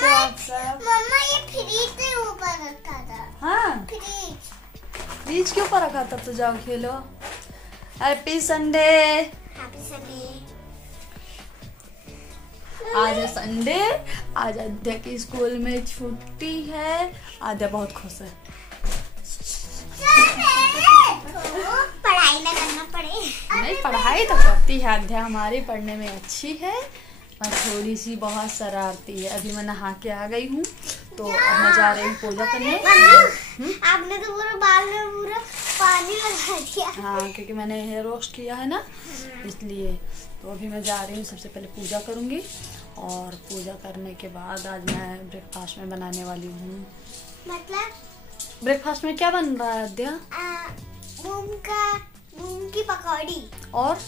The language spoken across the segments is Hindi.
कैसे हो आप सब? मम्मा ये फ्रिज के ऊपर रखा था। हाँ फ्रिज के ऊपर रखा था, तो जाओ खेलो। Happy Sunday. Happy Sunday. आज है संडे, आज आद्या की स्कूल में छुट्टी है। आद्या बहुत खुश है। पढ़ाई ना करना पड़े। नहीं, पढ़ाई तो करती है आद्या, हमारी पढ़ने में अच्छी है, और थोड़ी सी बहुत शरारती है। अभी मैं नहा के आ गई हूँ, तो अब मैं जा रही हूँ पूजा करने। आपने तो पूरा बाल में पूरा पानी लगा दिया। हाँ, क्योंकि मैंने हेयर वॉश किया है ना, इसलिए। तो अभी मैं जा रही हूँ, सबसे पहले पूजा करूँगी, और पूजा करने के बाद आज मैं ब्रेकफास्ट में बनाने वाली हूँ। मतलब ब्रेकफास्ट में क्या बन रहा है आद्या? मूंग की पकौड़ी और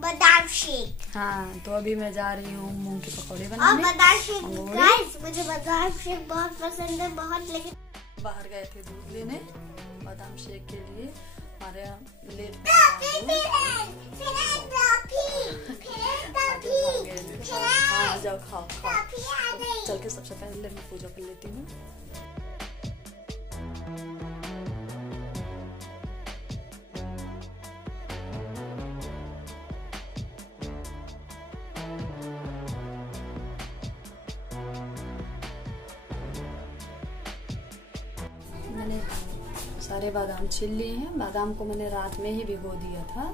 बादाम शेक। हाँ, तो अभी मैं जा रही हूँ मूंग की पकौड़ी और बनाने। बादाम शेक गाइस, मुझे बादाम शेक बहुत पसंद है, बहुत। लेकिन बाहर गए थे दूध लेने बादाम शेक के लिए, हमारे यहाँ लेट हाँ, जाओ खाओ चल के। सबसे पहले मैं पूजा कर लेती हूँ। मैंने सारे बादाम छील लिए हैं। बादाम को मैंने रात में ही भिगो दिया था।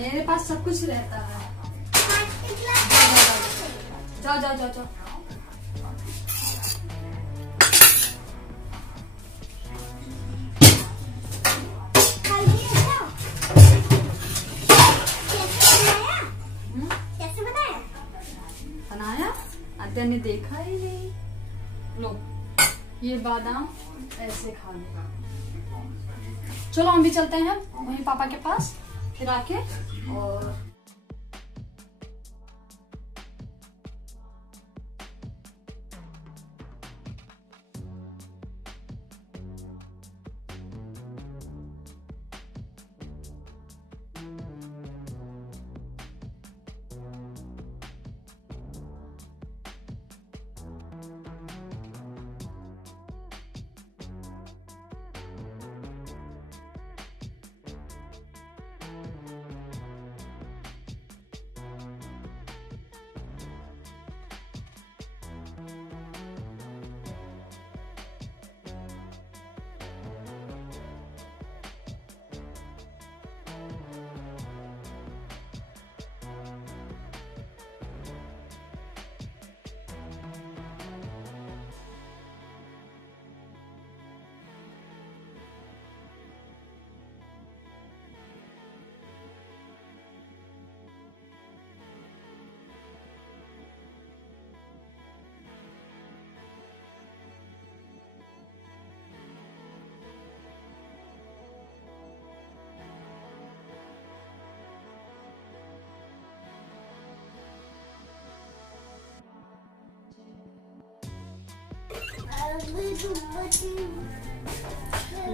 मेरे पास सब कुछ रहता है। जाओ जाओ जाओ जाओ। बनाया आद्या ने देखा ही नहीं। लो ये बादाम ऐसे खा लेगा। चलो हम भी चलते हैं वहीं पापा के पास, फिर आके और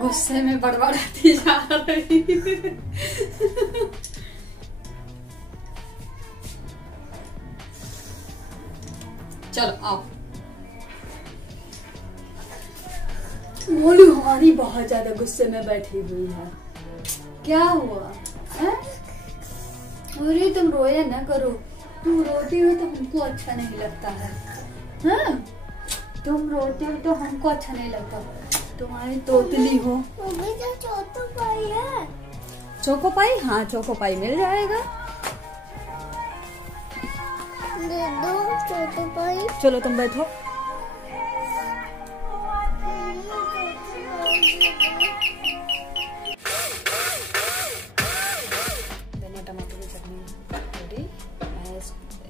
गुस्से में बड़बड़ाती जा रही। चलो आओ। मोलू हमारी बहुत ज्यादा गुस्से में बैठी हुई है। क्या हुआ है? अरे तुम रोया ना करो, तुम रोती हो तो हमको अच्छा नहीं लगता है। हाँ? तुम रोते हो तो हमको अच्छा नहीं लगता। तुम्हारी तोतली हो। मम्मी जो चोको पाई है। चोको पाई? हाँ चोको पाई मिल जाएगा। दे दो चोको पाई। चलो तुम बैठो। टमाटर की चटनी रेडी। मैं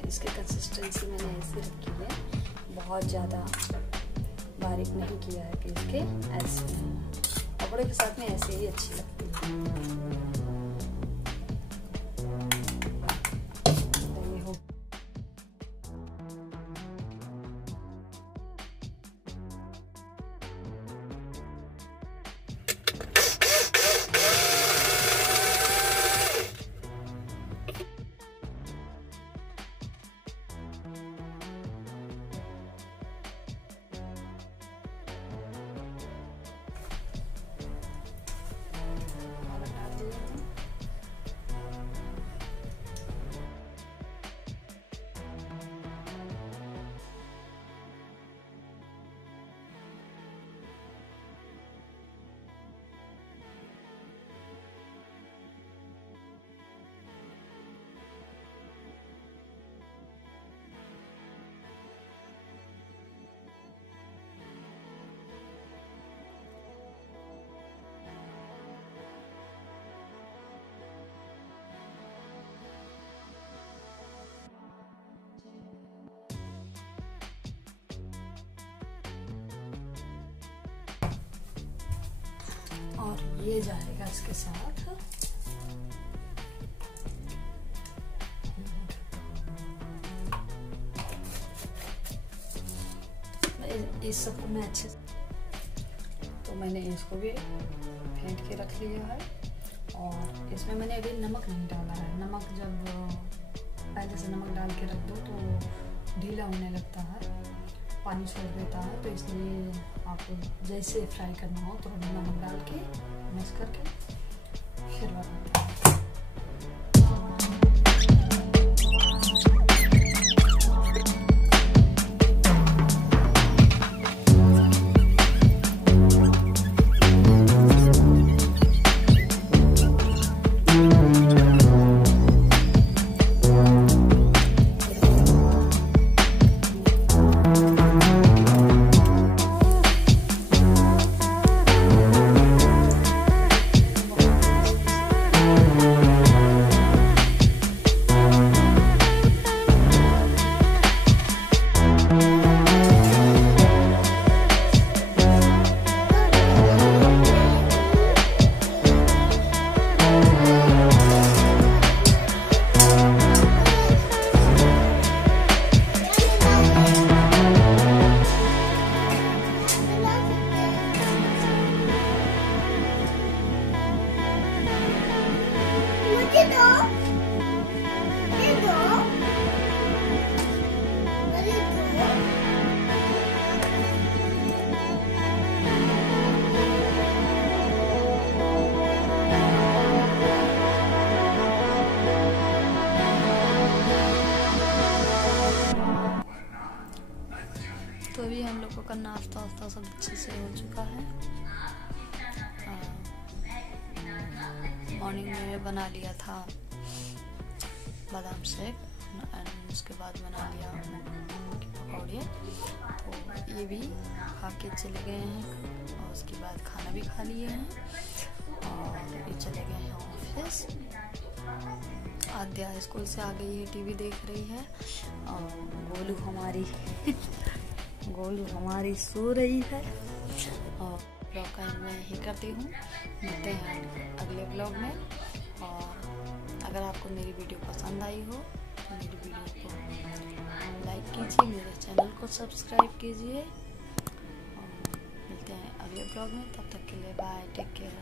इसकी कंसिस्टेंसी मैंने ऐसे रखी है, बहुत ज़्यादा बारीक नहीं किया है पीस के। ऐसे कपड़े के साथ में ऐसे ही अच्छी लगती है। और ये जाएगा इसके साथ। इस सबको मैं अच्छे से, तो मैंने इसको भी फेंट के रख लिया है। और इसमें मैंने अभी नमक नहीं डाला है। नमक जब पहले से नमक डाल के रख दो तो ढीला होने लगता है, पानी छोड़ देता है। तो इसलिए आपको जैसे फ्राई करना हो तो नमक डाल के मिक्स करके फिर बनाते हैं। नाश्ता सब अच्छे से हो चुका है। मॉर्निंग में बना लिया था बादाम शेक, एंड उसके बाद बना लिया पकौड़े। तो ये भी खा के चले गए हैं और उसके बाद खाना भी खा लिए हैं और ये चले गए हैं ऑफिस। आद्या स्कूल से आ गई है, टीवी देख रही है और गोलू हमारी सो रही है। और ब्लॉग का मैं यही करती हूँ, मिलते हैं अगले ब्लॉग में। और अगर आपको मेरी वीडियो पसंद आई हो तो मेरी वीडियो को लाइक कीजिए, मेरे चैनल को सब्सक्राइब कीजिए और मिलते हैं अगले ब्लॉग में। तब तक के लिए बाय, टेक केयर।